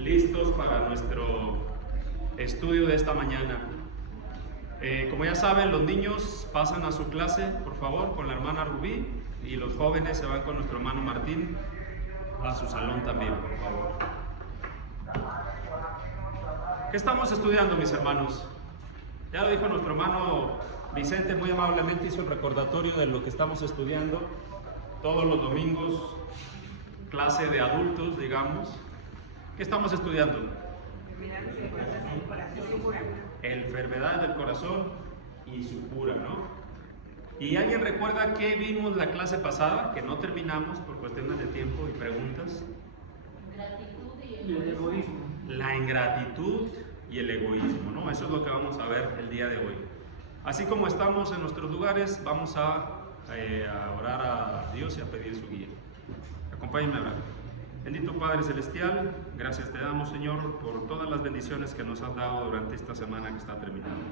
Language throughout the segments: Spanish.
listos para nuestro estudio de esta mañana. Como ya saben, los niños pasan a su clase, por favor, con la hermana Rubí, y los jóvenes se van con nuestro hermano Martín a su salón también, por favor. ¿Qué estamos estudiando, mis hermanos? Ya lo dijo nuestro hermano Vicente, muy amablemente hizo el recordatorio de lo que estamos estudiando todos los domingos, clase de adultos, digamos. ¿Qué estamos estudiando? Enfermedades del corazón y su cura, ¿no? ¿Y alguien recuerda qué vimos la clase pasada, que no terminamos por cuestiones de tiempo y preguntas? Y el egoísmo. La ingratitud y el egoísmo, ¿no? Eso es lo que vamos a ver el día de hoy. Así como estamos en nuestros lugares, vamos a orar a Dios y a pedir su guía. Acompáñenme a orar. Bendito Padre Celestial, gracias te damos, Señor, por todas las bendiciones que nos has dado durante esta semana que está terminando.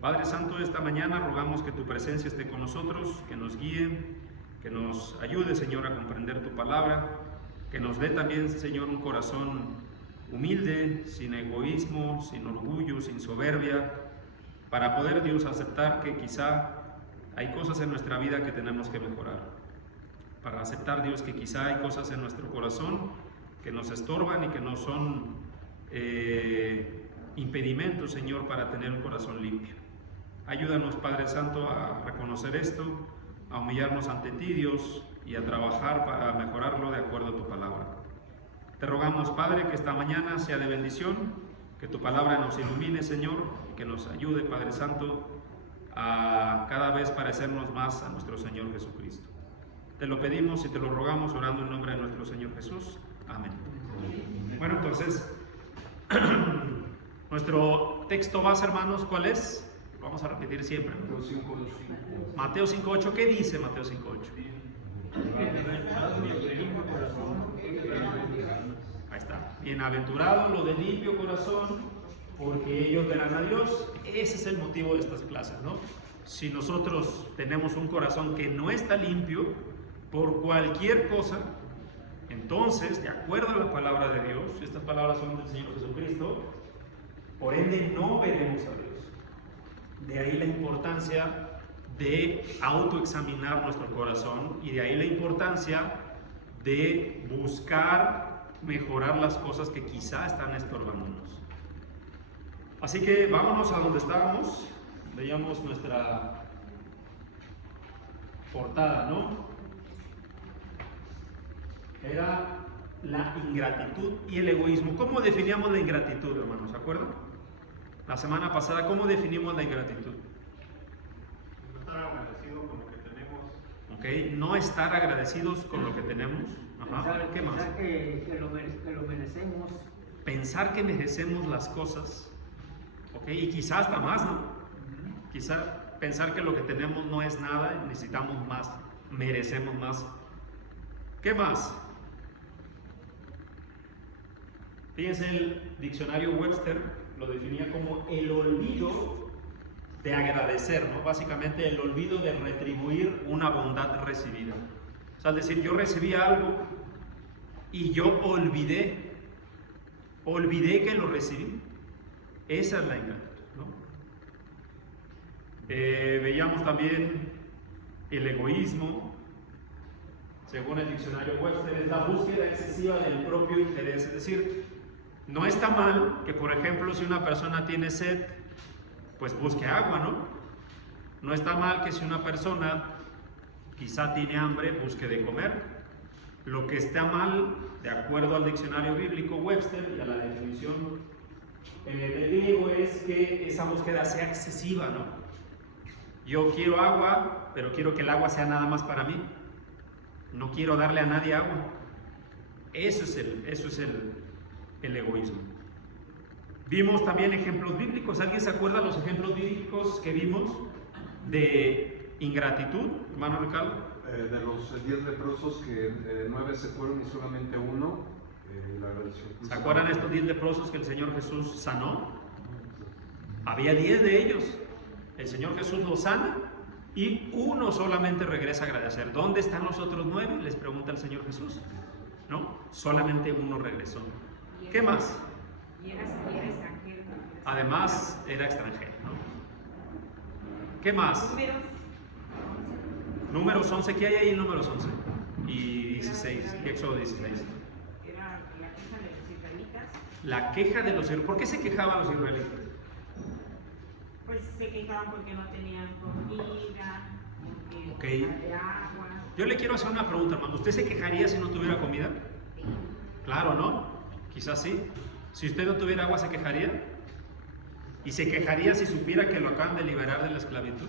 Padre Santo, esta mañana rogamos que tu presencia esté con nosotros, que nos guíe, que nos ayude, Señor, a comprender tu palabra, que nos dé también, Señor, un corazón humilde, sin egoísmo, sin orgullo, sin soberbia, para poder, Dios, aceptar que quizá hay cosas en nuestra vida que tenemos que mejorar. Para aceptar, Dios, que quizá hay cosas en nuestro corazón que nos estorban y que no son impedimentos, Señor, para tener un corazón limpio. Ayúdanos, Padre Santo, a reconocer esto, a humillarnos ante ti, Dios, y a trabajar para mejorarlo de acuerdo a tu palabra. Te rogamos, Padre, que esta mañana sea de bendición, que tu palabra nos ilumine, Señor, y que nos ayude, Padre Santo, a cada vez parecernos más a nuestro Señor Jesucristo. Te lo pedimos y te lo rogamos orando en nombre de nuestro Señor Jesús. Amén. Bueno, entonces, nuestro texto base, hermanos, ¿cuál es? Vamos a repetir siempre. Mateo 5.8. ¿Qué dice Mateo 5.8? Ahí está. Bienaventurados los de limpio corazón, porque ellos verán a Dios. Ese es el motivo de estas clases, ¿no? Si nosotros tenemos un corazón que no está limpio por cualquier cosa, entonces, de acuerdo a la palabra de Dios, estas palabras son del Señor Jesucristo, por ende no veremos a Dios. De ahí la importancia de autoexaminar nuestro corazón y de ahí la importancia de buscar mejorar las cosas que quizá están estorbándonos. Así que vámonos a donde estábamos, veíamos nuestra portada, ¿no? Era la ingratitud y el egoísmo. ¿Cómo definíamos la ingratitud, hermanos? ¿Se acuerdan? La semana pasada, ¿cómo definimos la ingratitud? No estar agradecido con lo que tenemos. Ok, no estar agradecidos con lo que tenemos. Ajá. ¿Qué más? Pensar que lo merecemos. Pensar que merecemos las cosas. Ok, y quizás hasta más, ¿no? Quizá pensar que lo que tenemos no es nada y necesitamos más, merecemos más. ¿Qué más? Fíjense, el diccionario Webster lo definía como el olvido de agradecer, ¿no? Básicamente el olvido de retribuir una bondad recibida. O sea, es decir, yo recibí algo y yo olvidé que lo recibí. Esa es la ingratitud, ¿no? Veíamos también el egoísmo. Según el diccionario Webster, es la búsqueda excesiva del propio interés. Es decir, no está mal que, por ejemplo, si una persona tiene sed, pues busque agua, ¿no? No está mal que si una persona quizá tiene hambre, busque de comer. Lo que está mal, de acuerdo al diccionario bíblico Webster y a la definición del griego, es que esa búsqueda sea excesiva, ¿no? Yo quiero agua, pero quiero que el agua sea nada más para mí. No quiero darle a nadie agua. Eso es el egoísmo. Vimos también ejemplos bíblicos. ¿Alguien se acuerda de los ejemplos bíblicos que vimos de ingratitud, hermano Ricardo? De los 10 leprosos, que 9 se fueron y solamente uno le agradeció. ¿Se acuerdan de estos 10 leprosos que el Señor Jesús sanó? Había 10 de ellos. El Señor Jesús los sana y uno solamente regresa a agradecer. ¿Dónde están los otros 9? Les pregunta el Señor Jesús. No, solamente uno regresó. Y ¿Qué más? Y era extranjero. Además, era extranjero, ¿no? ¿Qué más? Números. Números 11, ¿qué hay ahí en números 11? Y 16, y Éxodo 16. Era la queja de los israelitas. La queja de los israelitas. ¿Por qué se quejaban los israelitas? Pues se quejaban porque no tenían comida, porque Ok. no había agua. Yo le quiero hacer una pregunta, hermano. ¿Usted se quejaría si no tuviera comida? Claro, ¿no? Quizás sí. Si usted no tuviera agua, ¿se quejaría? ¿Y se quejaría si supiera que lo acaban de liberar de la esclavitud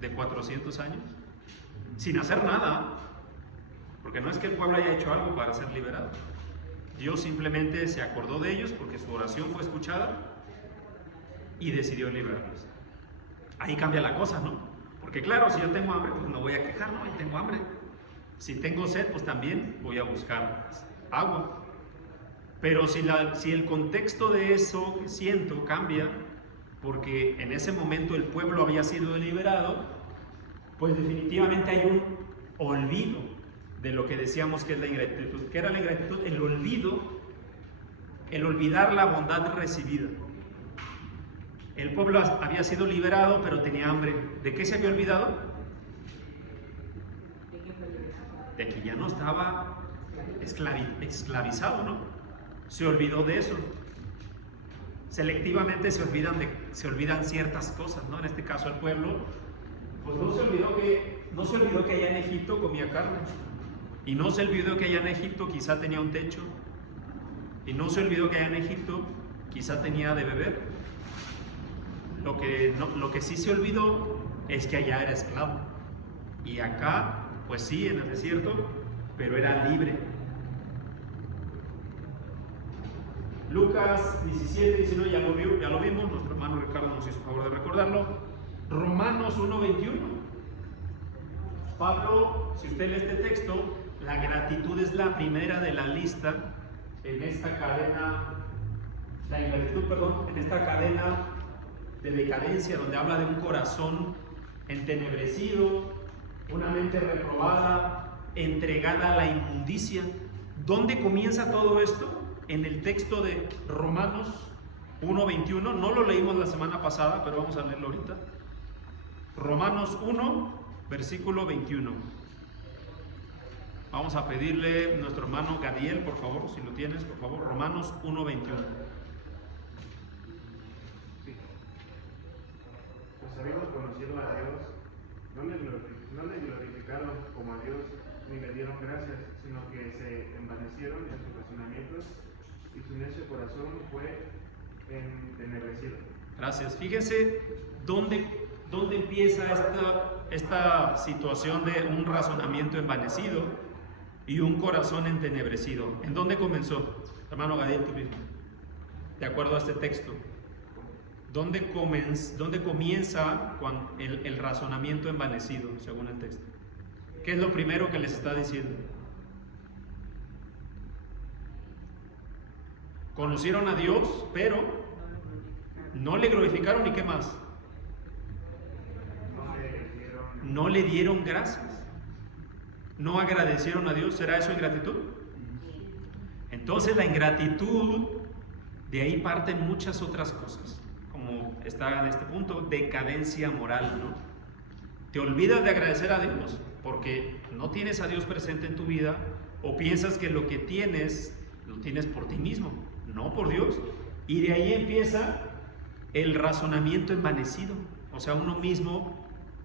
de 400 años? Sin hacer nada. Porque no es que el pueblo haya hecho algo para ser liberado. Dios simplemente se acordó de ellos porque su oración fue escuchada y decidió liberarlos. Ahí cambia la cosa, ¿no? Porque claro, si yo tengo hambre, pues me voy a quejar, ¿no? Y tengo hambre. Si tengo sed, pues también voy a buscar agua. Pero si el contexto de eso que siento cambia, porque en ese momento el pueblo había sido liberado, pues definitivamente hay un olvido de lo que decíamos que es la ingratitud. ¿Qué era la ingratitud? El olvido, el olvidar la bondad recibida. El pueblo había sido liberado, pero tenía hambre. ¿De qué se había olvidado? ¿De qué fue liberado? De que ya no estaba esclavizado, ¿no? Se olvidó de eso. Selectivamente se olvidan ciertas cosas, ¿no? En este caso el pueblo, pues no se olvidó que allá en Egipto comía carne. Y no se olvidó que allá en Egipto quizá tenía un techo. Y no se olvidó que allá en Egipto quizá tenía de beber. Lo que sí se olvidó es que allá era esclavo. Y acá, pues sí, en el desierto, pero era libre. Lucas 17, 19, ya lo vimos, nuestro hermano Ricardo nos hizo favor de recordarlo. Romanos 1, 21. Pablo, si usted lee este texto, la gratitud es la primera de la lista en esta cadena, en esta cadena de decadencia, donde habla de un corazón entenebrecido, una mente reprobada, entregada a la inmundicia. ¿Dónde comienza todo esto? En el texto de Romanos 1:21, no lo leímos la semana pasada, pero vamos a leerlo ahorita. Romanos 1, versículo 21. Vamos a pedirle a nuestro hermano Gadiel, por favor, si lo tienes, por favor. Romanos 1:21. Pues habiendo conocido a Dios, no le glorificaron como a Dios, ni le dieron gracias, sino que se envanecieron en sus razonamientos, y su necio corazón fue entenebrecido. Gracias. Fíjense dónde empieza esta situación de un razonamiento envanecido y un corazón entenebrecido. ¿En dónde comenzó? Hermano Gadiel, tú mismo. De acuerdo a este texto. ¿Dónde comienza el razonamiento envanecido, según el texto? ¿Qué es lo primero que les está diciendo? Conocieron a Dios, pero no le glorificaron. ¿Y qué más? No le dieron gracias. No agradecieron a Dios. ¿Será eso ingratitud? Entonces la ingratitud, de ahí parten muchas otras cosas, como está en este punto, decadencia moral, ¿no? Te olvidas de agradecer a Dios porque no tienes a Dios presente en tu vida, o piensas que lo que tienes lo tienes por ti mismo, no por Dios. Y de ahí empieza el razonamiento envanecido. O sea, uno mismo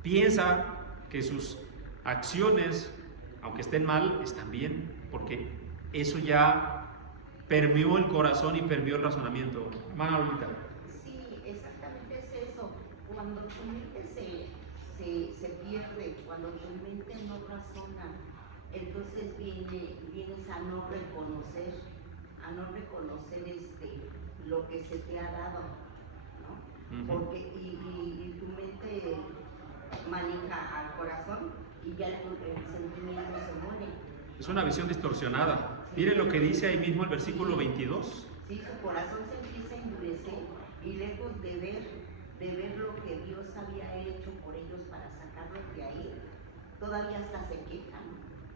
piensa que sus acciones, aunque estén mal, están bien, porque eso ya permeó el corazón y permeó el razonamiento. Hermana Lolita. Sí, exactamente es eso. Cuando tu mente se pierde, cuando tu mente no razona, entonces vienes a no reconocer lo que se te ha dado, ¿no? Porque y tu mente maneja al corazón y ya el sentimiento se muere. Es una visión distorsionada. Mire lo que dice ahí mismo el versículo 22. Sí, su corazón se empieza a endurecer y lejos de ver lo que Dios había hecho por ellos para sacarlos de ahí, todavía hasta se quejan,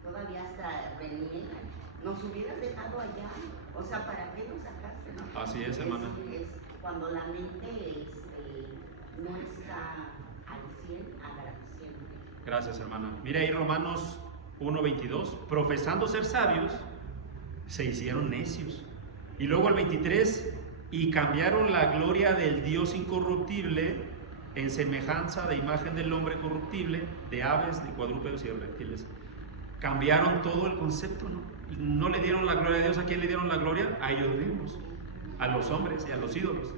todavía hasta reniegan. nos hubieras dejado allá. O sea, ¿para qué nos sacaste, no? Así es, hermana. Es cuando la mente no está al 100 agradeciendo. Gracias, hermana. Mira ahí Romanos 1:22, profesando ser sabios, se hicieron necios. Y luego al 23, y cambiaron la gloria del Dios incorruptible en semejanza de imagen del hombre corruptible, de aves, de cuadrúpedos y de reptiles. Cambiaron todo el concepto, ¿no? No le dieron la gloria a Dios. ¿A quién le dieron la gloria? A ellos mismos, a los hombres y a los ídolos.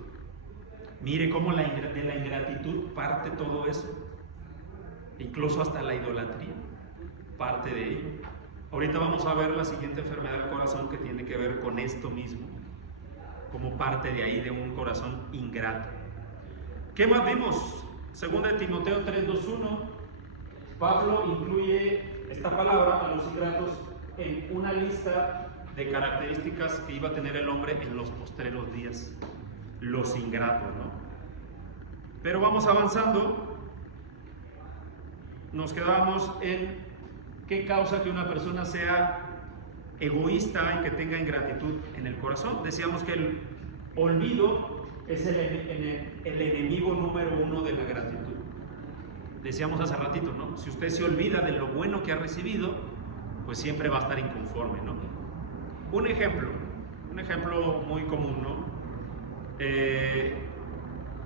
Mire cómo de la ingratitud parte todo eso, incluso hasta la idolatría parte de ello. Ahorita vamos a ver la siguiente enfermedad del corazón que tiene que ver con esto mismo, como parte de ahí de un corazón ingrato. ¿Qué más vimos? 2 Timoteo 3:2:1, Pablo incluye esta palabra a los ingratos en una lista de características que iba a tener el hombre en los postreros días, los ingratos, ¿no? Pero vamos avanzando. Nos quedamos en qué causa que una persona sea egoísta y que tenga ingratitud en el corazón. Decíamos que el olvido es el enemigo número 1 de la gratitud. Decíamos hace ratito, ¿no? Si usted se olvida de lo bueno que ha recibido, pues siempre va a estar inconforme, ¿no? Un ejemplo muy común, ¿no?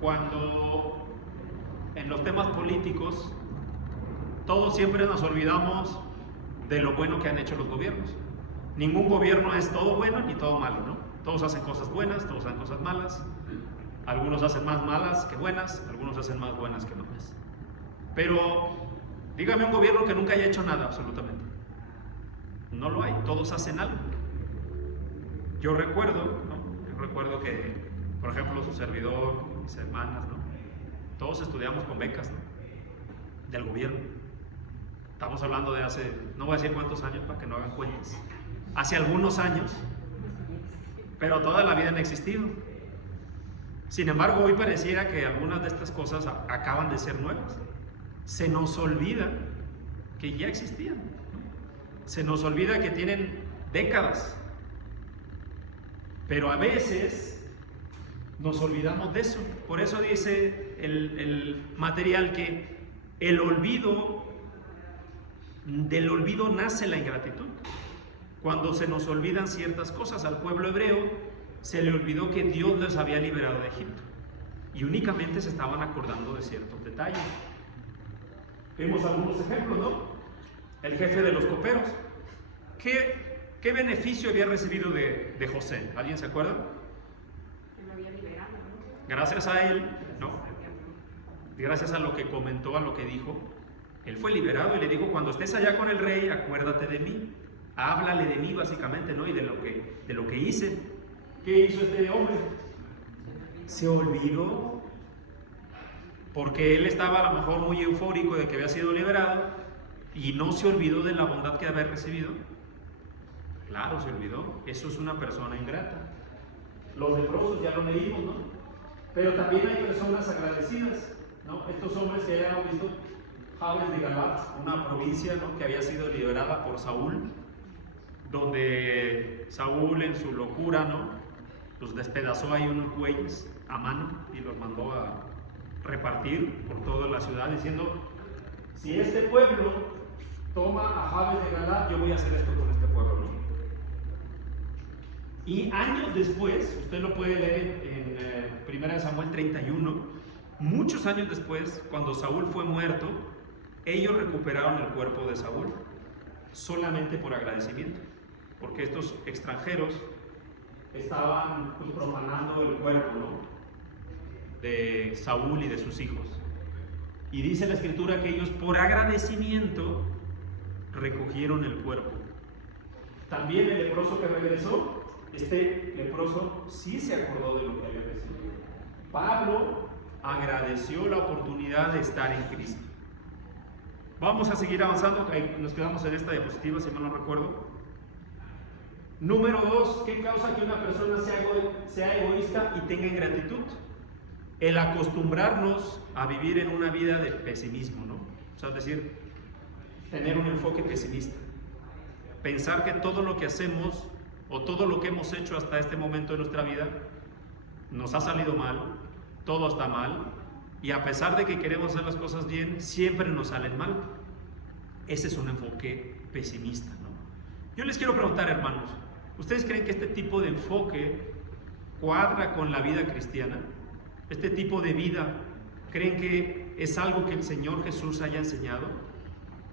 Cuando en los temas políticos todos siempre nos olvidamos de lo bueno que han hecho los gobiernos. Ningún gobierno es todo bueno ni todo malo, ¿no? Todos hacen cosas buenas, todos hacen cosas malas. Algunos hacen más malas que buenas, algunos hacen más buenas que malas. Pero dígame un gobierno que nunca haya hecho nada, absolutamente. No lo hay, todos hacen algo. Yo recuerdo que, por ejemplo, su servidor, mis hermanas, ¿no? Todos estudiamos con becas, ¿no? Del gobierno. Estamos hablando de hace, no voy a decir cuántos años para que no hagan cuentas. Hace algunos años, pero toda la vida han existido. Sin embargo, hoy pareciera que algunas de estas cosas acaban de ser nuevas. Se nos olvida que ya existían, ¿no? Se nos olvida que tienen décadas. Pero a veces nos olvidamos de eso. Por eso dice el material que del olvido nace la ingratitud. Cuando se nos olvidan ciertas cosas, al pueblo hebreo se le olvidó que Dios les había liberado de Egipto y únicamente se estaban acordando de ciertos detalles. Vimos algunos ejemplos, ¿no? El jefe de los coperos. ¿Qué beneficio había recibido de José? ¿Alguien se acuerda? Que lo había liberado, ¿no? Gracias a él, ¿no? Gracias a lo que comentó, a lo que dijo, él fue liberado y le dijo: cuando estés allá con el rey, acuérdate de mí. Háblale de mí, básicamente, ¿no? Y de lo que hice. ¿Qué hizo este hombre? Se olvidó, porque él estaba a lo mejor muy eufórico de que había sido liberado y no se olvidó de la bondad que había recibido. Claro, se olvidó. Eso es una persona ingrata. Los leprosos ya lo leímos, ¿no? Pero también hay personas agradecidas, ¿no? Estos hombres que ya hemos visto, Jabes de Galaad, una provincia, ¿no?, que había sido liberada por Saúl, donde Saúl en su locura, ¿no?, los despedazó ahí unos bueyes a mano y los mandó a repartir por toda la ciudad, diciendo: si este pueblo toma a Jabes de Galaad, yo voy a hacer esto con este pueblo, ¿no? Y años después, usted lo puede leer en 1 Samuel 31, muchos años después, cuando Saúl fue muerto, ellos recuperaron el cuerpo de Saúl solamente por agradecimiento, porque estos extranjeros estaban profanando el cuerpo, ¿no?, de Saúl y de sus hijos. Y dice la escritura que ellos por agradecimiento recogieron el cuerpo. También el leproso que regresó, este leproso sí se acordó de lo que había recibido. Pablo agradeció la oportunidad de estar en Cristo. Vamos a seguir avanzando, nos quedamos en esta diapositiva, si mal no recuerdo. Número 2, ¿qué causa que una persona sea egoísta y tenga ingratitud? El acostumbrarnos a vivir en una vida de pesimismo, ¿no? O sea, es decir, tener un enfoque pesimista. pensar que todo lo que hacemos o todo lo que hemos hecho hasta este momento de nuestra vida nos ha salido mal, todo está mal, y a pesar de que queremos hacer las cosas bien, siempre nos salen mal. Ese es un enfoque pesimista, ¿no? Yo les quiero preguntar, hermanos, ¿ustedes creen que este tipo de enfoque cuadra con la vida cristiana? ¿Este tipo de vida creen que es algo que el Señor Jesús haya enseñado?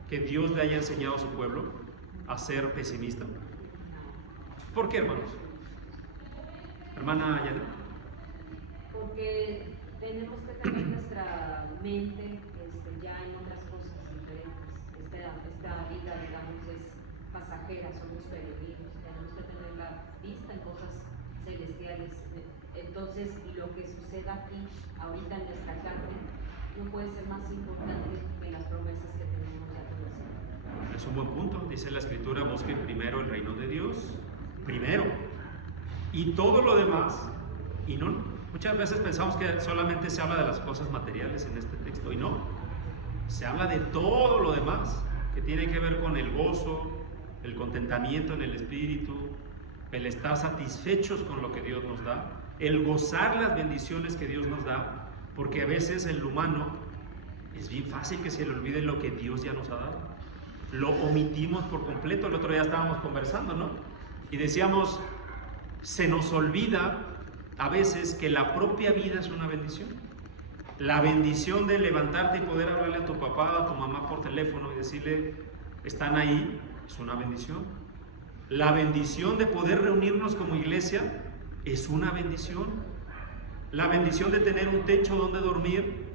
¿Que Dios le haya enseñado a su pueblo a ser pesimista? ¿Por qué, hermanos? Hermana Ayala. Porque tenemos que tener nuestra mente ya en otras cosas diferentes. Esta vida, digamos, es pasajera, somos peregrinos, tenemos que tener la vista en cosas celestiales. Entonces, lo que suceda aquí, ahorita en nuestra carne, no puede ser más importante que las promesas que tenemos ya conocidas. Es un buen punto. Dice la Escritura: busquen primero el reino de Dios, primero, y todo lo demás. Y no, muchas veces pensamos que solamente se habla de las cosas materiales en este texto, y no, se habla de todo lo demás que tiene que ver con el gozo, el contentamiento en el espíritu, el estar satisfechos con lo que Dios nos da, el gozar las bendiciones que Dios nos da, porque a veces el humano es bien fácil que se le olvide lo que Dios ya nos ha dado. Lo omitimos por completo. El otro día estábamos conversando, ¿no? Y decíamos, se nos olvida a veces que la propia vida es una bendición. La bendición de levantarte y poder hablarle a tu papá, a tu mamá por teléfono y decirle, están ahí, es una bendición. La bendición de poder reunirnos como iglesia es una bendición. La bendición de tener un techo donde dormir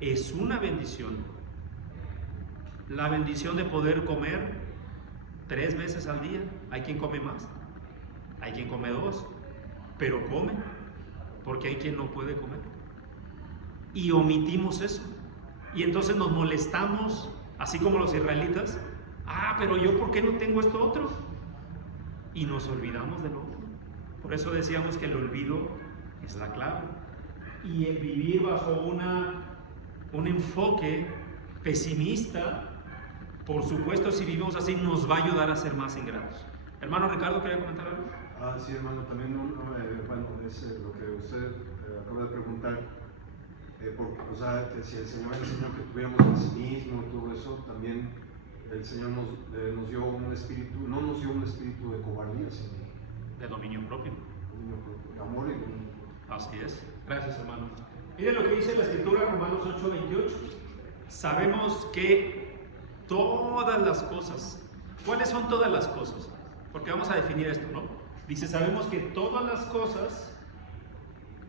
es una bendición. La bendición de poder comer 3 veces al día. Hay quien come más, hay quien come 2, pero come, porque hay quien no puede comer. Y omitimos eso. Y entonces nos molestamos, así como los israelitas. Pero yo, ¿por qué no tengo esto otro? Y nos olvidamos del otro. Por eso decíamos que el olvido es la clave. Y el vivir bajo un enfoque pesimista, por supuesto, si vivimos así, nos va a ayudar a ser más ingratos. Hermano Ricardo, ¿quería comentar algo? Sí, hermano, también, bueno, es lo que usted acaba de preguntar. Porque, o sea, que si el Señor enseñó que tuviéramos pesimismo y todo eso, también el Señor nos dio un espíritu, no nos dio un espíritu de cobardía, sino de dominio propio. De amor y dominio propio. Así es. Gracias, hermano. Miren lo que dice la Escritura, Romanos 8:28. Sabemos que todas las cosas, ¿cuáles son todas las cosas? Porque vamos a definir esto, ¿no? Dice, sabemos que todas las cosas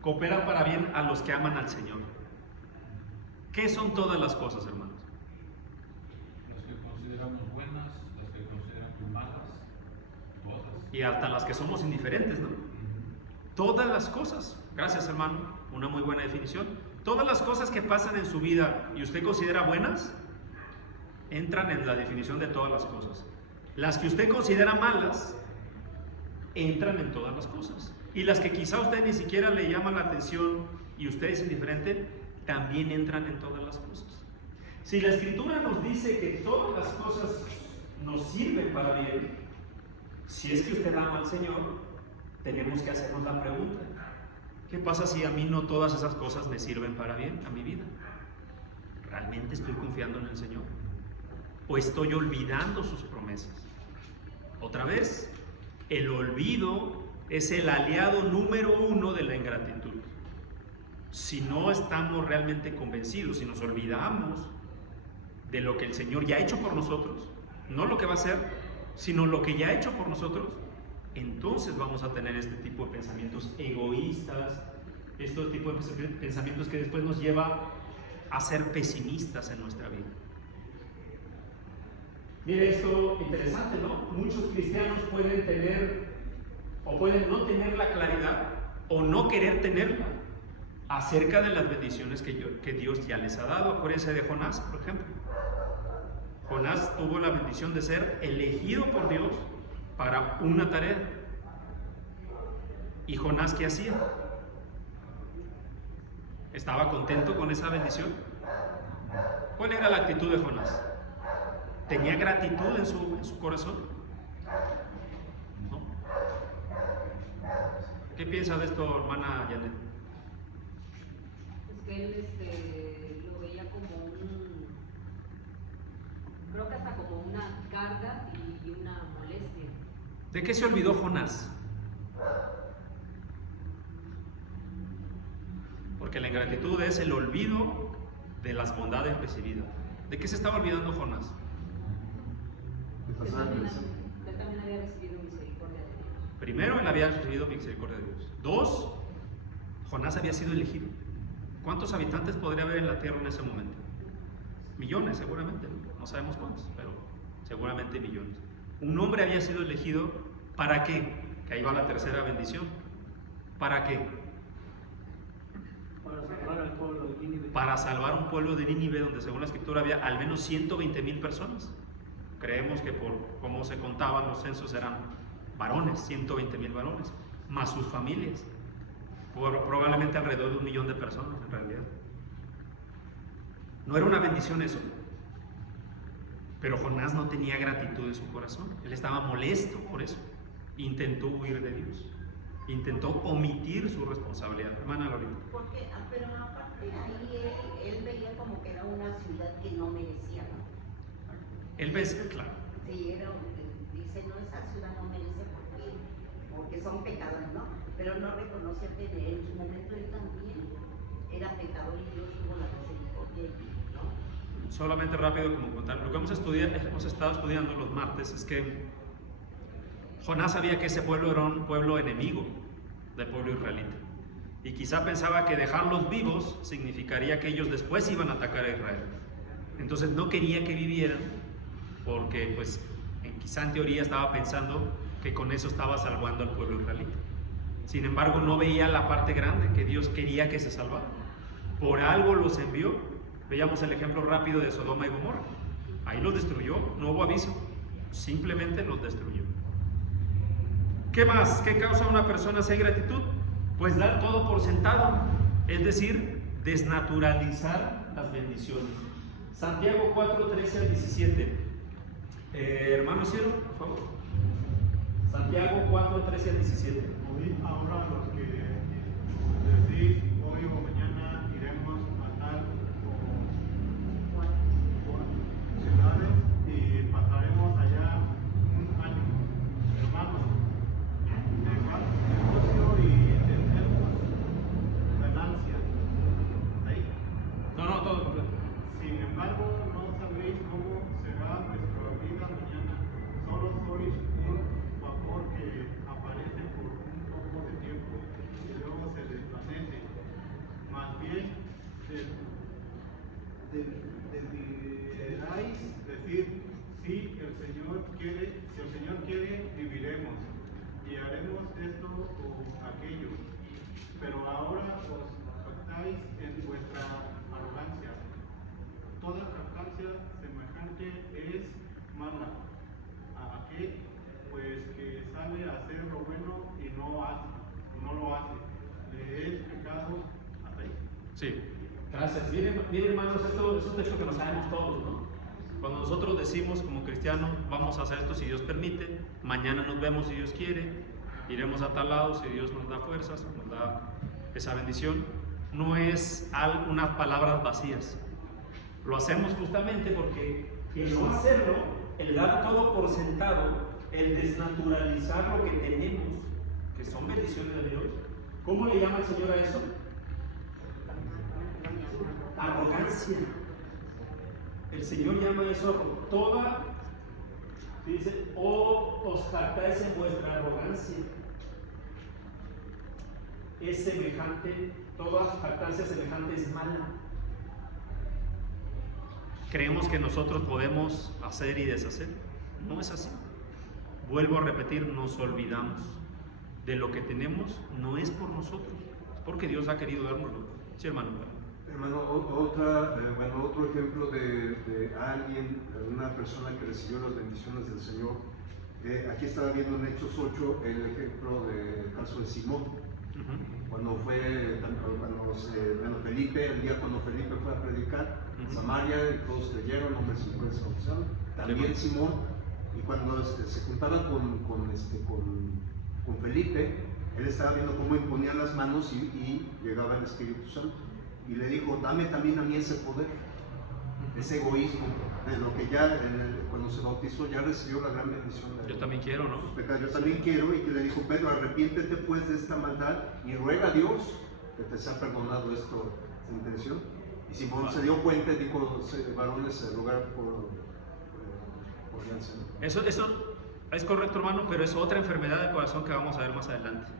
cooperan para bien a los que aman al Señor. ¿Qué son todas las cosas, hermanos? Las que consideramos buenas, las que consideramos malas, todas. Y hasta las que somos indiferentes, ¿no? Todas las cosas. Gracias, hermano. Una muy buena definición. Todas las cosas que pasan en su vida y usted considera buenas, entran en la definición de todas las cosas. Las que usted considera malas, entran en todas las cosas. Y las que quizá a usted ni siquiera le llaman la atención y usted es indiferente, también entran en todas las cosas. Si la Escritura nos dice que todas las cosas nos sirven para bien, si es que usted ama al Señor, tenemos que hacernos la pregunta: ¿qué pasa si a mí no todas esas cosas me sirven para bien a mi vida? ¿Realmente estoy confiando en el Señor? ¿O estoy olvidando sus promesas? Otra vez, el olvido es el aliado número 1 de la ingratitud. Si no estamos realmente convencidos, si nos olvidamos de lo que el Señor ya ha hecho por nosotros, no lo que va a hacer, sino lo que ya ha hecho por nosotros, entonces vamos a tener este tipo de pensamientos egoístas, este tipo de pensamientos que después nos lleva a ser pesimistas en nuestra vida. Mire esto interesante, ¿no? Muchos cristianos pueden tener o pueden no tener la claridad o no querer tenerla acerca de las bendiciones que Dios ya les ha dado. Acuérdense de Jonás, por ejemplo. Jonás tuvo la bendición de ser elegido por Dios para una tarea. ¿Y Jonás qué hacía? ¿Estaba contento con esa bendición? ¿Cuál era la actitud de Jonás? ¿Tenía gratitud en su corazón? ¿No? ¿Qué piensa de esto, hermana Janet? Pues que él lo veía como creo que hasta como una carga y una molestia. ¿De qué se olvidó Jonás? Porque la ingratitud es el olvido de las bondades recibidas. ¿De qué se estaba olvidando Jonás? Él también había recibido misericordia de Dios. Primero, él había recibido misericordia de Dios. Dos, Jonás había sido elegido. ¿Cuántos habitantes podría haber en la tierra en ese momento? Millones, seguramente. No sabemos cuántos, pero seguramente millones. Un hombre había sido elegido, ¿para qué? Que ahí va la tercera bendición. ¿Para qué? Para salvar al pueblo de Nínive. Para salvar un pueblo de Nínive, donde según la escritura había al menos 120,000 personas. Creemos que por cómo se contaban los censos eran varones, 120,000 varones, más sus familias. Probablemente alrededor de 1 millón de personas en realidad. ¿No era una bendición eso? Pero Jonás no tenía gratitud en su corazón. Él estaba molesto por eso. Intentó huir de Dios. Intentó omitir su responsabilidad. Hermana Lorita. Porque, pero aparte ahí él veía como que era una ciudad que no merecía, ¿no? Él ve, claro. Sí, dice, no, esa ciudad no merece porque son pecadores, ¿no? Pero no reconocía que en su momento él también era pecador y Dios tuvo la misericordia, ¿no? Solamente rápido como contar. Lo que hemos estado estudiando los martes es que Jonás sabía que ese pueblo era un pueblo enemigo del pueblo israelita. Y quizá pensaba que dejarlos vivos significaría que ellos después iban a atacar a Israel. Entonces no quería que vivieran porque pues quizá en teoría estaba pensando que con eso estaba salvando al pueblo israelita. Sin embargo, no veía la parte grande, que Dios quería que se salvaran. Por algo los envió. Veíamos el ejemplo rápido de Sodoma y Gomorra. Ahí los destruyó, no hubo aviso, simplemente los destruyó. ¿Qué más? ¿Qué causa a una persona esa ingratitud? Pues dar todo por sentado, es decir, desnaturalizar las bendiciones. Santiago 4, 13 al 17. Hermano Ciro, por favor. Santiago 4, 13 al 17. Oíd ahora los que decís, hoy o mañana iremos a tal o ciudades y pasaremos allá un año. Hermanos, dejad negocio y tenemos ganancia. ¿Ahí? No, todo completo. Sin embargo, no sabéis cómo será vuestra vida mañana. Solo sois un vapor que aparece por un poco de tiempo y luego se desvanece. Más bien, deberíais decir, si el Señor quiere, viviremos y haremos esto o aquello. Pero ahora os jactáis en vuestra arrogancia. Toda jactancia semejante es mala a aquel pues que sabe hacer lo bueno y no lo hace. Le es pecado hasta ahí. Sí, gracias. Miren hermanos, esto es un texto que lo sabemos todos, ¿no? Cuando nosotros decimos como cristianos, vamos a hacer esto si Dios permite, mañana nos vemos si Dios quiere, iremos a tal lado si Dios nos da fuerzas, nos da esa bendición, no es unas palabras vacías. Lo hacemos justamente porque el no hacerlo, el dar todo por sentado, el desnaturalizar lo que tenemos, que son bendiciones de Dios. ¿Cómo le llama el Señor a eso? Arrogancia. El Señor llama eso toda, dice, os jactáis en vuestra arrogancia. Es semejante, toda jactancia semejante es mala. Creemos que nosotros podemos hacer y deshacer. No es así. Vuelvo a repetir, nos olvidamos de lo que tenemos, no es por nosotros, es porque Dios ha querido dárnoslo. Sí, hermano. Hermano, otro ejemplo de alguien, una persona que recibió las bendiciones del Señor. Aquí estaba viendo en Hechos 8 el ejemplo del caso de Simón. Cuando Felipe, el día cuando Felipe fue a predicar en Samaria, y todos creyeron, hombres y mujeres se bautizaron. También Simón Y cuando se juntaba con Felipe, él estaba viendo cómo imponían las manos y llegaba el Espíritu Santo. Y le dijo, dame también a mí ese poder, ese egoísmo, de lo que ya cuando se bautizó ya recibió la gran bendición. Yo también quiero, ¿no? Yo también quiero, y que le dijo, Pedro, arrepiéntete pues de esta maldad y ruega a Dios que te sea perdonado esta intención. Y Simón se dio cuenta y dijo, varones, rogar por alianza, ¿no? Eso es correcto, hermano, pero es otra enfermedad del corazón que vamos a ver más adelante.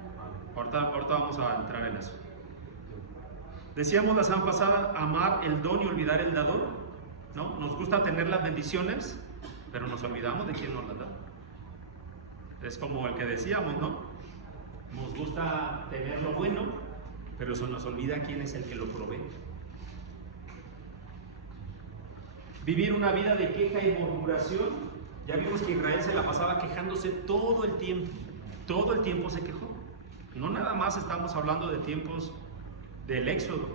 Ahorita vamos a entrar en eso. Decíamos la semana pasada, amar el don y olvidar el dador, ¿no? Nos gusta tener las bendiciones, pero nos olvidamos de quién nos las da. Es como el que decíamos, ¿no? Nos gusta tener lo bueno, pero se nos olvida quién es el que lo provee. Vivir una vida de queja y murmuración. Ya vimos que Israel se la pasaba quejándose todo el tiempo se quejó. No nada más estamos hablando de tiempos del Éxodo,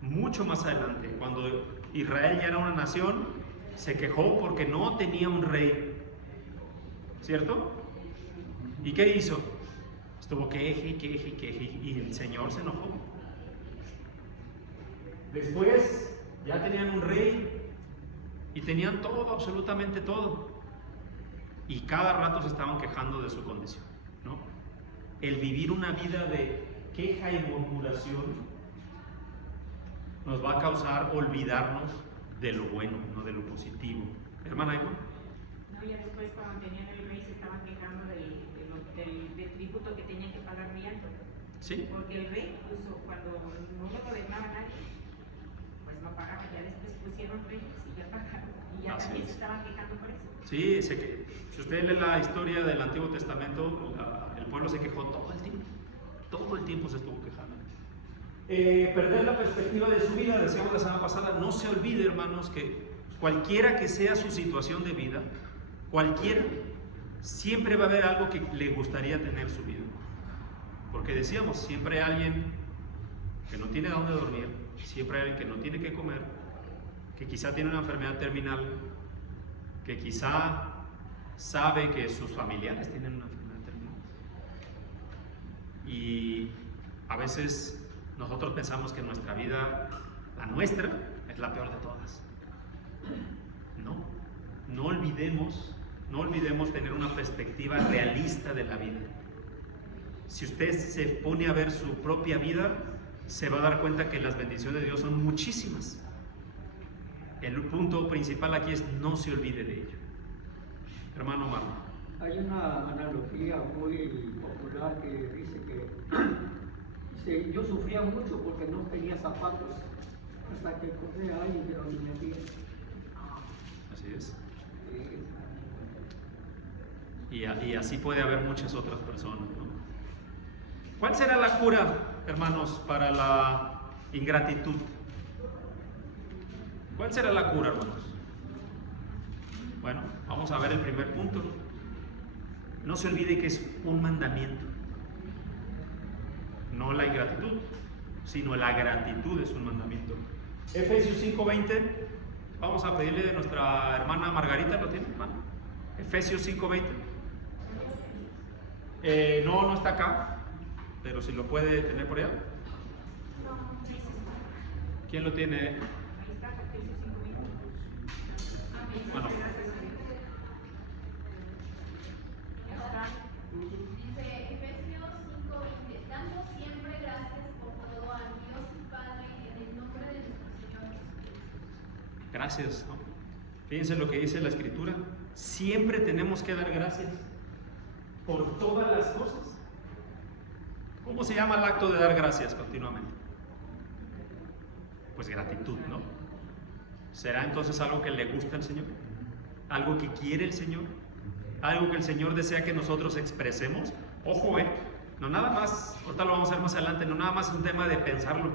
mucho más adelante, cuando Israel ya era una nación, se quejó porque no tenía un rey, ¿cierto? ¿Y qué hizo? Estuvo queje y el Señor se enojó. Después ya tenían un rey y tenían todo, absolutamente todo, y cada rato se estaban quejando de su condición, ¿no? El vivir una vida de queja y murmuración nos va a causar olvidarnos de lo bueno, no de lo positivo. Hermana Ivonne. No, ya después cuando tenían el rey se estaban quejando del tributo que tenían que pagar muy alto. Sí. Porque el rey, incluso cuando no lo gobernaba nadie, pues no pagaba. Ya después pusieron reyes y ya pagaron. Y ya también se estaban quejando por eso. Sí, si usted lee la historia del Antiguo Testamento, el pueblo se quejó todo el tiempo. Todo el tiempo se estuvo quejando. Perder la perspectiva de su vida, decíamos la semana pasada, no se olvide, hermanos, que cualquiera que sea su situación de vida, cualquiera, siempre va a haber algo que le gustaría tener su vida. Porque decíamos, siempre hay alguien que no tiene dónde dormir, siempre hay alguien que no tiene que comer, que quizá tiene una enfermedad terminal, que quizá sabe que sus familiares tienen una enfermedad terminal. Y a veces nosotros pensamos que nuestra vida, la nuestra, es la peor de todas. No olvidemos tener una perspectiva realista de la vida. Si usted se pone a ver su propia vida, se va a dar cuenta que las bendiciones de Dios son muchísimas. El punto principal aquí es no se olvide de ello. Hermano Marlon. Hay una analogía muy popular que dice que yo sufría mucho porque no tenía zapatos hasta que encontré a alguien que los metía. Así es. Y así puede haber muchas otras personas, ¿no? ¿Cuál será la cura, hermanos, para la ingratitud? ¿Cuál será la cura, hermanos? Bueno, vamos a ver el primer punto. No se olvide que es un mandamiento. No la ingratitud, sino la gratitud es un mandamiento. Efesios 5:20, vamos a pedirle de nuestra hermana Margarita, ¿lo tiene, hermano? Efesios 5:20. No está acá, pero si lo puede tener por allá. ¿Quién lo tiene? Bueno. Dice Efesios 5:20, dando siempre gracias por todo a Dios y Padre en el nombre de nuestro Señor Jesucristo. Gracias, ¿no? Fíjense lo que dice la Escritura. Siempre tenemos que dar gracias por todas las cosas. ¿Cómo se llama el acto de dar gracias continuamente? Pues gratitud, ¿no? ¿Será entonces algo que le gusta al Señor? ¿Algo que quiere el Señor? ¿Algo que el Señor desea que nosotros expresemos? Ojo, no nada más, ahorita lo vamos a ver más adelante, no nada más es un tema de pensarlo,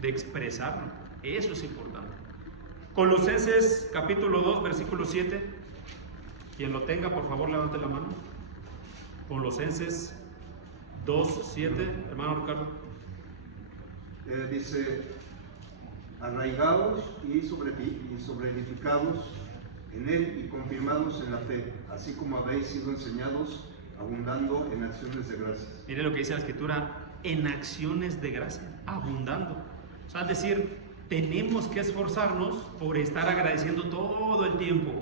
de expresarlo. Eso es importante. Colosenses capítulo 2, versículo 7. Quien lo tenga, por favor, levante la mano. Colosenses 2, 7. Hermano Ricardo. Dice, arraigados y sobreedificados en Él y confirmados en la fe, así como habéis sido enseñados, abundando en acciones de gracias. Mire lo que dice la Escritura, en acciones de gracia, abundando. O sea, es decir, tenemos que esforzarnos por estar agradeciendo todo el tiempo.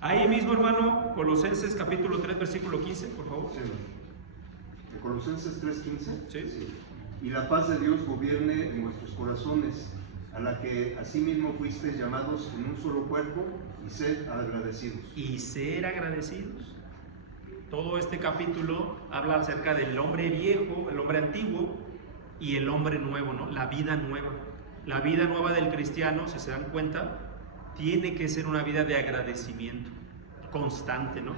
Ahí mismo, hermano, Colosenses capítulo 3, versículo 15, por favor. Sí, ¿de Colosenses 3:15? Sí. Y la paz de Dios gobierne en vuestros corazones, a la que asimismo fuisteis llamados en un solo cuerpo, y sed agradecidos. Y ser agradecidos. Todo este capítulo habla acerca del hombre viejo, el hombre antiguo y el hombre nuevo, ¿no? La vida nueva. La vida nueva del cristiano, si se dan cuenta, tiene que ser una vida de agradecimiento constante, ¿no?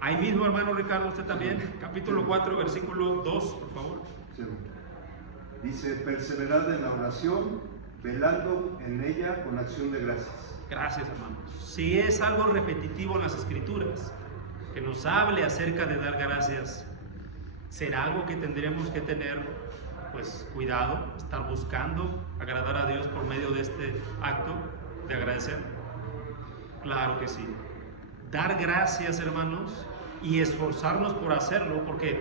Ahí mismo, hermano Ricardo, usted también, capítulo 4, versículo 2, por favor. Sí. Dice, perseverad en la oración, velando en ella con acción de gracias. Gracias, hermanos. Si es algo repetitivo en las Escrituras, que nos hable acerca de dar gracias, será algo que tendremos que tener, pues, cuidado, estar buscando agradar a Dios por medio de este acto de agradecer. Claro que sí. Dar gracias, hermanos, y esforzarnos por hacerlo, porque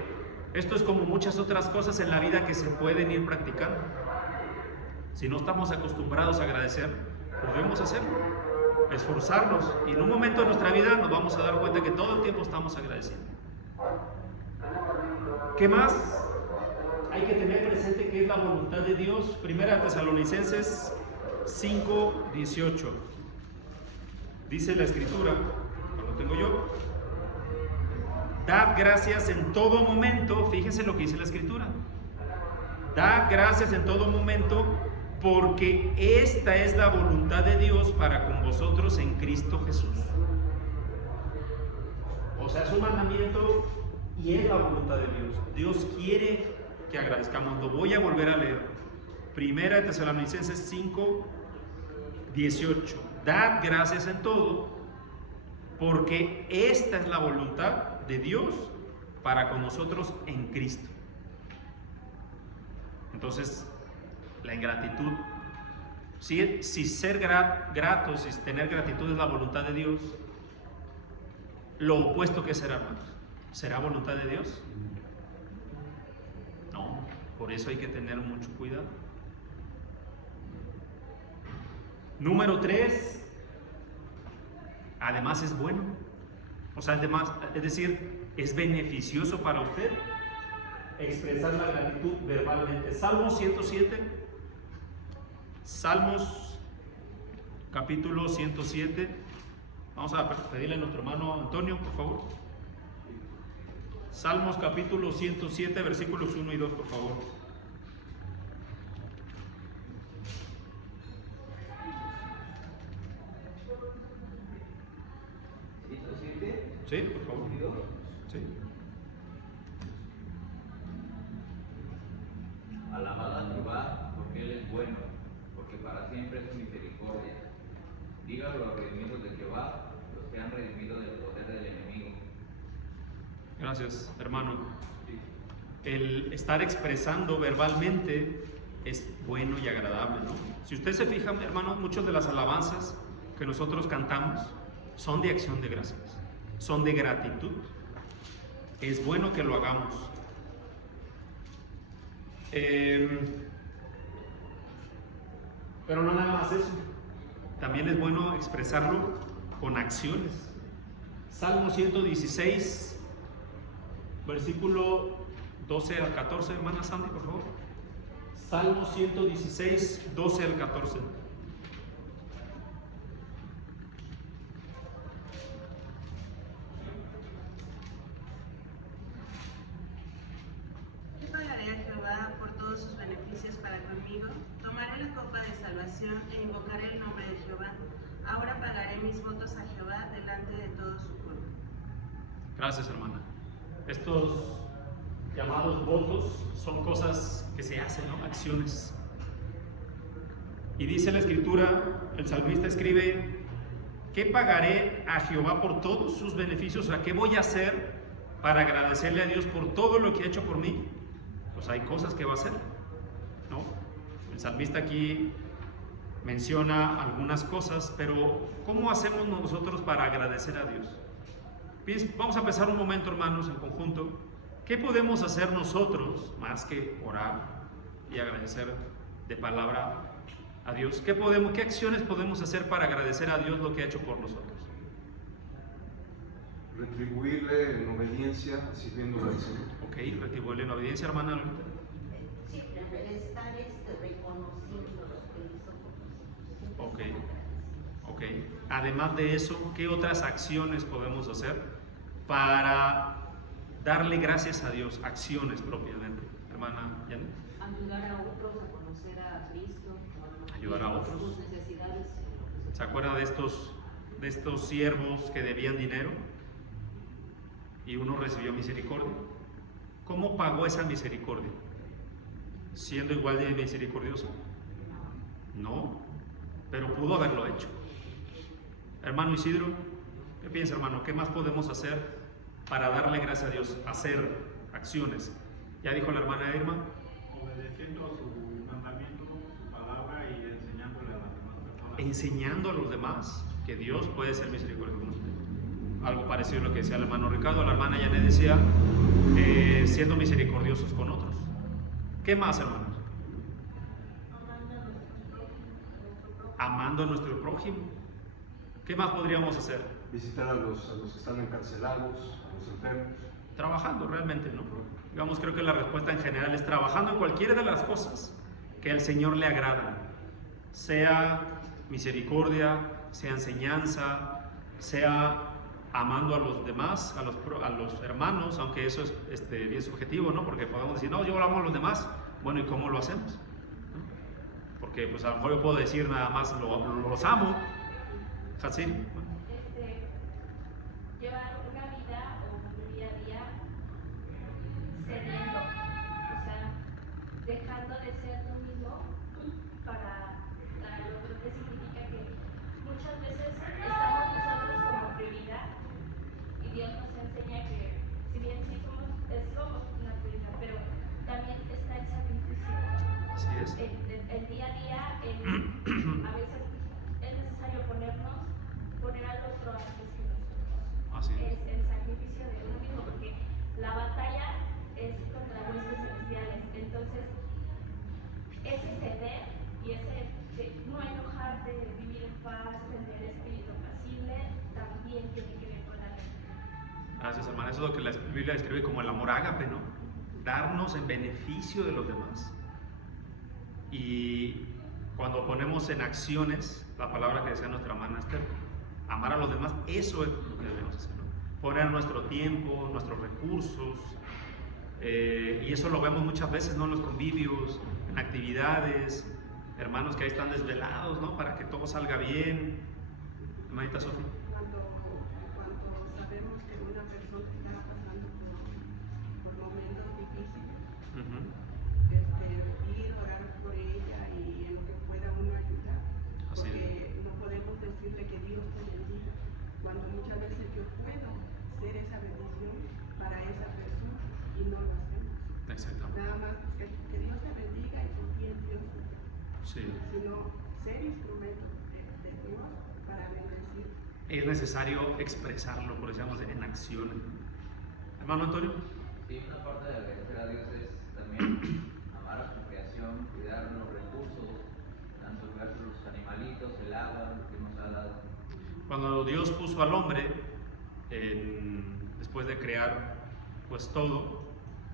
esto es como muchas otras cosas en la vida que se pueden ir practicando. Si no estamos acostumbrados a agradecer, podemos hacerlo, esforzarnos, y en un momento de nuestra vida nos vamos a dar cuenta que todo el tiempo estamos agradeciendo. ¿Qué más? Hay que tener presente que es la voluntad de Dios. Primera Tesalonicenses 5:18. Dice la Escritura, lo tengo yo. Dad gracias en todo momento. Fíjense lo que dice la Escritura. Dad gracias en todo momento, porque esta es la voluntad de Dios para con vosotros en Cristo Jesús. O sea, es un mandamiento y es la voluntad de Dios. Dios quiere que agradezcamos. Lo voy a volver a leer. Primera de Tesalonicenses 5:18. Dad gracias en todo, porque esta es la voluntad de Dios para con nosotros en Cristo. Entonces, la ingratitud, si ser gratos, si tener gratitud es la voluntad de Dios, lo opuesto que será, hermanos, ¿será voluntad de Dios? No, por eso hay que tener mucho cuidado. Número 3, además es bueno. O sea, además, es decir, es beneficioso para usted expresar la gratitud verbalmente. Salmos 107, Salmos capítulo 107. Vamos a pedirle a nuestro hermano Antonio, por favor. Salmos capítulo 107, versículos 1 y 2, por favor. Sí, por favor. Sí. Alabad a Jehová, porque Él es bueno, porque para siempre es su misericordia. Dígalo a los redimidos de Jehová, los que han redimido del poder del enemigo. Gracias, hermano. El estar expresando verbalmente es bueno y agradable, ¿no? Si usted se fija, hermano, muchas de las alabanzas que nosotros cantamos son de acción de gracias, son de gratitud. Es bueno que lo hagamos. Pero no nada más eso, también es bueno expresarlo con acciones. Salmo 116, versículo 12 al 14, hermana Sandy, por favor. Salmo 116, 12 al 14. Tomaré la copa de salvación e invocaré el nombre de Jehová. Ahora pagaré mis votos a Jehová delante de todo su pueblo. Gracias, hermana. Estos llamados votos son cosas que se hacen, ¿no? Acciones. Y dice la Escritura, el salmista escribe: ¿qué pagaré a Jehová por todos sus beneficios? O sea, ¿qué voy a hacer para agradecerle a Dios por todo lo que ha hecho por mí? Pues hay cosas que va a hacer, ¿no? El salmista aquí menciona algunas cosas, pero ¿cómo hacemos nosotros para agradecer a Dios? Vamos a pensar un momento, hermanos, en conjunto. ¿Qué podemos hacer nosotros más que orar y agradecer de palabra a Dios? ¿Qué acciones podemos hacer para agradecer a Dios lo que ha hecho por nosotros? Retribuirle en obediencia, sirviéndole al Señor. Ok, retribuirle en obediencia, hermana Lolita. Siempre estar reconociendo lo que hizo por nosotros. Ok. Además de eso, ¿qué otras acciones podemos hacer para darle gracias a Dios? Acciones propiamente, hermana Janet. Ayudar a otros a conocer a Cristo. Ayudar a otros. Sus necesidades. ¿Se acuerda de estos siervos que debían dinero? Y uno recibió misericordia. ¿Cómo pagó esa misericordia? ¿Siendo igual de misericordioso? No, pero pudo haberlo hecho. Hermano Isidro, ¿qué piensa, hermano? ¿Qué más podemos hacer para darle gracias a Dios? Hacer acciones. Ya dijo la hermana Irma. Obedeciendo su mandamiento, su palabra y enseñándole a las demás personas. Enseñando a los demás que Dios puede ser misericordioso con usted. Algo parecido a lo que decía el hermano Ricardo. La hermana Janet decía, siendo misericordiosos con otros. ¿Qué más, hermanos? Amando a nuestro prójimo. ¿Qué más podríamos hacer? Visitar a los que están encarcelados, a los enfermos. Trabajando realmente, ¿no? Digamos, creo que la respuesta en general es trabajando en cualquiera de las cosas que al Señor le agradan. Sea misericordia, sea enseñanza, sea amando a los demás, a los hermanos, aunque eso es bien subjetivo, ¿no? Porque podemos decir, no, yo amo a los demás. Bueno, ¿y cómo lo hacemos? ¿No? Porque pues a lo mejor yo puedo decir nada más, los amo. Hatsiri. Llevar una vida o un día a día cediendo, o sea, dejando de ser tú mismo para dar al otro, que significa que muchas veces estamos nosotros como prioridad y Dios nos enseña que si bien sí somos una prioridad, pero también está el sacrificio. Así es. El día a día, a veces es necesario poner al otro antes que nosotros. Así es. Es el sacrificio de uno mismo, porque la batalla es contra huestes celestiales. Entonces, ese ceder y ese de no enojarte, de vivir en paz, tener el espíritu apacible, también tiene que ver con la vida. Gracias, hermana. Eso es lo que la Biblia describe como el amor ágape, ¿no? Darnos en beneficio de los demás. Y cuando ponemos en acciones la palabra que decía nuestra hermana Esther, amar a los demás, eso es lo que debemos hacer, ¿no? Poner nuestro tiempo, nuestros recursos, y eso lo vemos muchas veces, ¿no? En los convivios, en actividades, hermanos que ahí están desvelados, ¿no? Para que todo salga bien. Hermanita Sofía. Cuando sabemos que una persona está pasando por momentos difíciles, ir, orar por ella y en lo que pueda uno ayudar, porque no podemos decirle que Dios te bendiga, cuando muchas veces yo puedo ser esa bendición para esa persona y no lo hacemos. Exactamente. Nada más que Dios te bendiga y por ti Dios, Sí. sino ser instrumento de Dios para bendecir. Es necesario expresarlo, por decíamos, en acción. Hermano Antonio. Sí, una parte de agradecer a Dios es también amar a su creación, cuidar los recursos, tanto los animalitos, el agua, lo que nos ha dado. Cuando Dios puso al hombre, después de crear pues todo,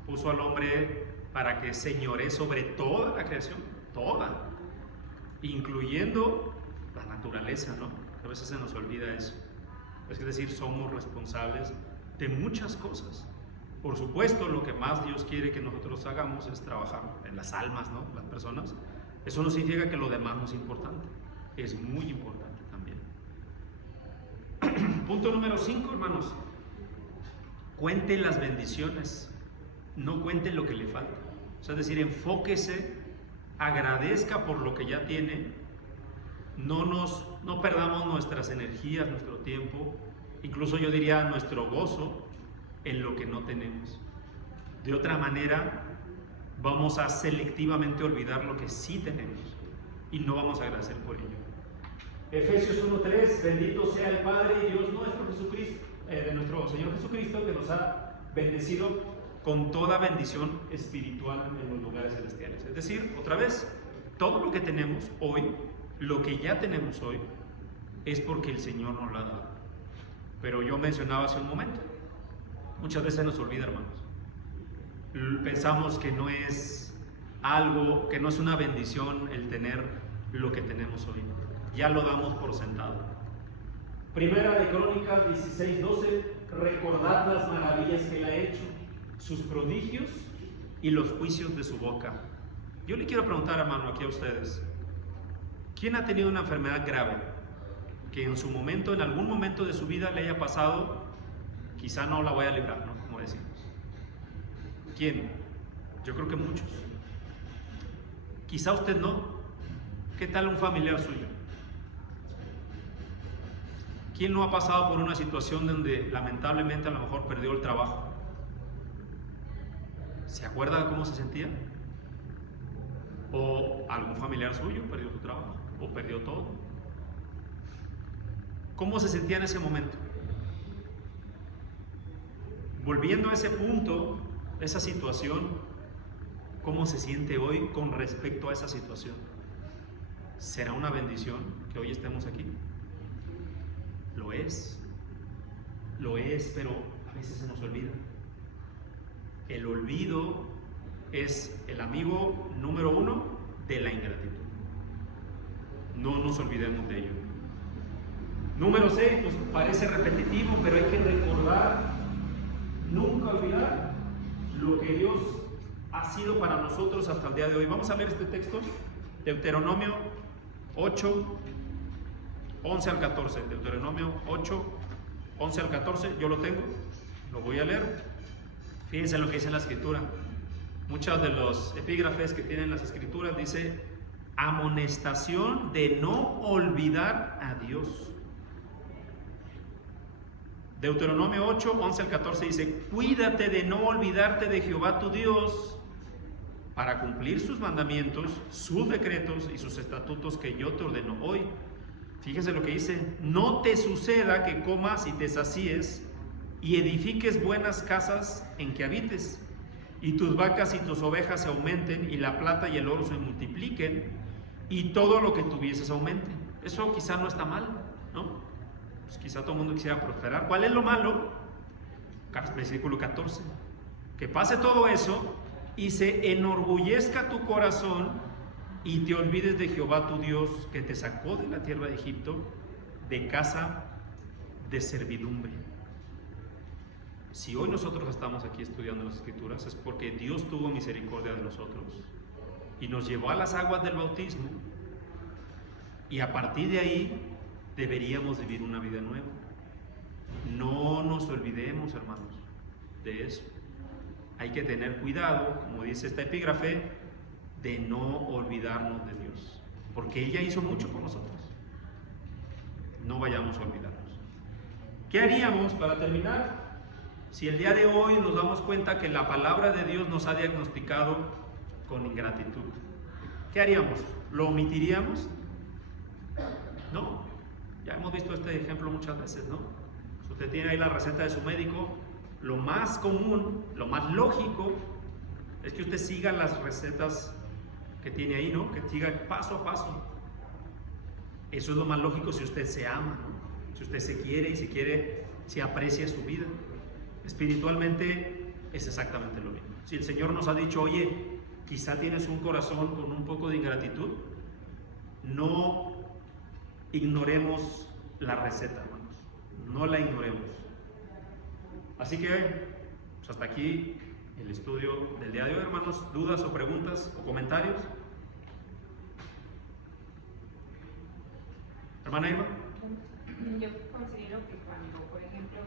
puso al hombre para que señoree sobre toda la creación, toda, incluyendo la naturaleza, ¿no? A veces se nos olvida eso. Es decir, somos responsables de muchas cosas. Por supuesto, lo que más Dios quiere que nosotros hagamos es trabajar en las almas, ¿no? Las personas. Eso no significa que lo demás no es importante. Es muy importante también. Punto número 5, hermanos. Cuente las bendiciones, no cuente lo que le falta. O sea, es decir, enfóquese, agradezca por lo que ya tiene, no perdamos nuestras energías, nuestro tiempo, incluso yo diría nuestro gozo en lo que no tenemos. De otra manera, vamos a selectivamente olvidar lo que sí tenemos. y no vamos a agradecer por ello. Efesios 1:3, bendito sea el Padre y Dios nuestro Jesucristo, de nuestro Señor Jesucristo, que nos ha bendecido con toda bendición espiritual en los lugares celestiales. Es decir, otra vez, todo lo que tenemos hoy, lo que ya tenemos hoy, es porque el Señor nos lo ha dado. Pero yo mencionaba hace un momento, muchas veces nos olvida, hermanos. Pensamos que no es algo, que no es una bendición el tener lo que tenemos hoy. Ya lo damos por sentado. Primera de Crónicas 16:12, recordad las maravillas que él ha hecho, sus prodigios y los juicios de su boca. Yo le quiero preguntar, hermano, aquí a ustedes, ¿quién ha tenido una enfermedad grave que en su momento, en algún momento de su vida le haya pasado, quizá no la voy a librar, ¿no? Como decimos. ¿Quién? Yo creo que muchos. Quizá usted no. ¿Qué tal un familiar suyo? ¿Quién no ha pasado por una situación donde lamentablemente a lo mejor perdió el trabajo? ¿Se acuerda de cómo se sentía? ¿O algún familiar suyo perdió su trabajo? ¿O perdió todo? ¿Cómo se sentía en ese momento? Volviendo a ese punto, esa situación, ¿cómo se siente hoy con respecto a esa situación? ¿Será una bendición que hoy estemos aquí? Lo es, pero a veces se nos olvida. El olvido es el amigo número 1 de la ingratitud. No nos olvidemos de ello. Número 6, pues parece repetitivo, pero hay que recordar, nunca olvidar lo que Dios ha sido para nosotros hasta el día de hoy. Vamos a leer este texto, Deuteronomio 8, 11 al 14. Deuteronomio 8, 11 al 14, yo lo tengo, lo voy a leer. Fíjense en lo que dice la escritura. Muchos de los epígrafes que tienen las escrituras dice amonestación de no olvidar a Dios. Deuteronomio 8, 11 al 14 dice: cuídate de no olvidarte de Jehová tu Dios para cumplir sus mandamientos, sus decretos y sus estatutos que yo te ordeno hoy. Fíjese lo que dice: no te suceda que comas y te sacíes y edifiques buenas casas en que habites, y tus vacas y tus ovejas se aumenten, y la plata y el oro se multipliquen, y todo lo que tuvieses aumente. Eso quizá no está mal, ¿no? Pues quizá todo el mundo quisiera prosperar. ¿Cuál es lo malo? Versículo 14. Que pase todo eso y se enorgullezca tu corazón y te olvides de Jehová tu Dios, que te sacó de la tierra de Egipto, de casa de servidumbre. Si hoy nosotros estamos aquí estudiando las Escrituras es porque Dios tuvo misericordia de nosotros y nos llevó a las aguas del bautismo, y a partir de ahí deberíamos vivir una vida nueva. No nos olvidemos, hermanos, de eso. Hay que tener cuidado, como dice esta epígrafe, de no olvidarnos de Dios, porque Él ya hizo mucho por nosotros. No vayamos a olvidarnos. ¿Qué haríamos para terminar? Si el día de hoy nos damos cuenta que la palabra de Dios nos ha diagnosticado con ingratitud, ¿qué haríamos? ¿Lo omitiríamos? No. Ya hemos visto este ejemplo muchas veces, ¿no? Si usted tiene ahí la receta de su médico, lo más común, lo más lógico es que usted siga las recetas que tiene ahí, ¿no? Que siga paso a paso. Eso es lo más lógico si usted se ama, ¿no? Si usted se quiere y si aprecia su vida. Espiritualmente es exactamente lo mismo. Si el Señor nos ha dicho: oye, quizá tienes un corazón con un poco de ingratitud, no ignoremos la receta, hermanos. No la ignoremos. Así que, pues hasta aquí el estudio del día de hoy, hermanos. ¿Dudas o preguntas o comentarios? Hermana Irma. Yo considero que cuando, por ejemplo,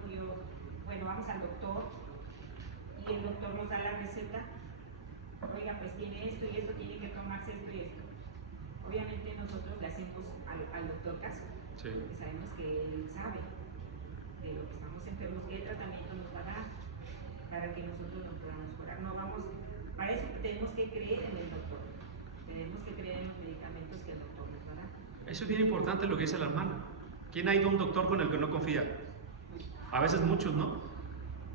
vamos al doctor y el doctor nos da la receta, oiga, pues tiene esto y esto, tiene que tomarse esto y esto. Obviamente nosotros le hacemos al doctor caso, sí, porque sabemos que él sabe de lo que estamos enfermos, qué tratamiento nos va a dar para que nosotros nos podamos curar. No vamos, para eso tenemos que creer en el doctor, Tenemos que creer en los medicamentos que el doctor nos dará. Eso es bien importante lo que dice la hermana. ¿Quién ha ido a un doctor con el que no confía? A veces muchos, ¿no?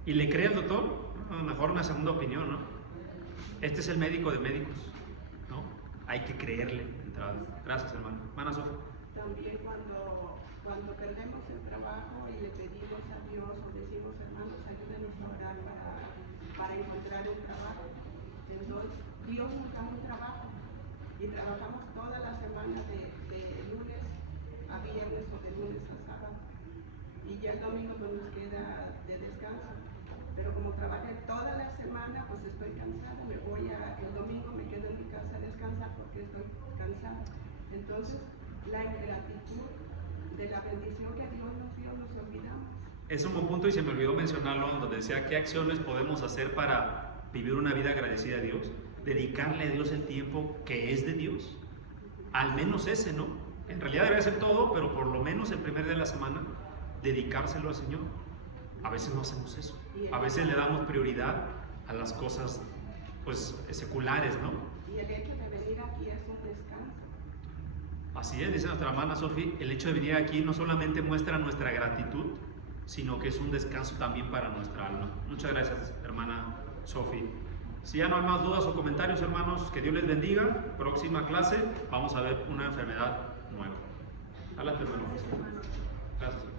¿Y le cree al doctor? A lo mejor una segunda opinión, ¿no? Este es el médico de médicos, ¿no? Hay que creerle de entrada. Gracias, hermano. Hermana Sofía. También cuando perdemos el trabajo y le pedimos a Dios o decimos, hermanos, ayúdenos a orar para encontrar un trabajo. Entonces, Dios nos da un trabajo y trabajamos toda la semana de lunes a viernes o de lunes a sábado. Y ya el domingo pues nos queda de descanso. Pero como trabajé toda la semana, pues estoy cansada. El domingo me quedo en mi casa a descansar porque estoy cansada. Entonces, la ingratitud de la bendición que Dios nos dio, nos olvidamos. Es un buen punto y se me olvidó mencionarlo, donde decía qué acciones podemos hacer para vivir una vida agradecida a Dios. Dedicarle a Dios el tiempo que es de Dios. Al menos ese, ¿no? En realidad debe ser todo, pero por lo menos el primer día de la semana, dedicárselo al Señor. A veces no hacemos eso. A veces le damos prioridad a las cosas, pues, seculares, ¿no? Y el hecho de venir aquí es un descanso. Así es, dice nuestra hermana Sofía, el hecho de venir aquí no solamente muestra nuestra gratitud, sino que es un descanso también para nuestra alma. Muchas gracias, hermana Sofía. Si ya no hay más dudas o comentarios, hermanos, que Dios les bendiga. Próxima clase vamos a ver una enfermedad nueva. Adelante, hermano. Gracias.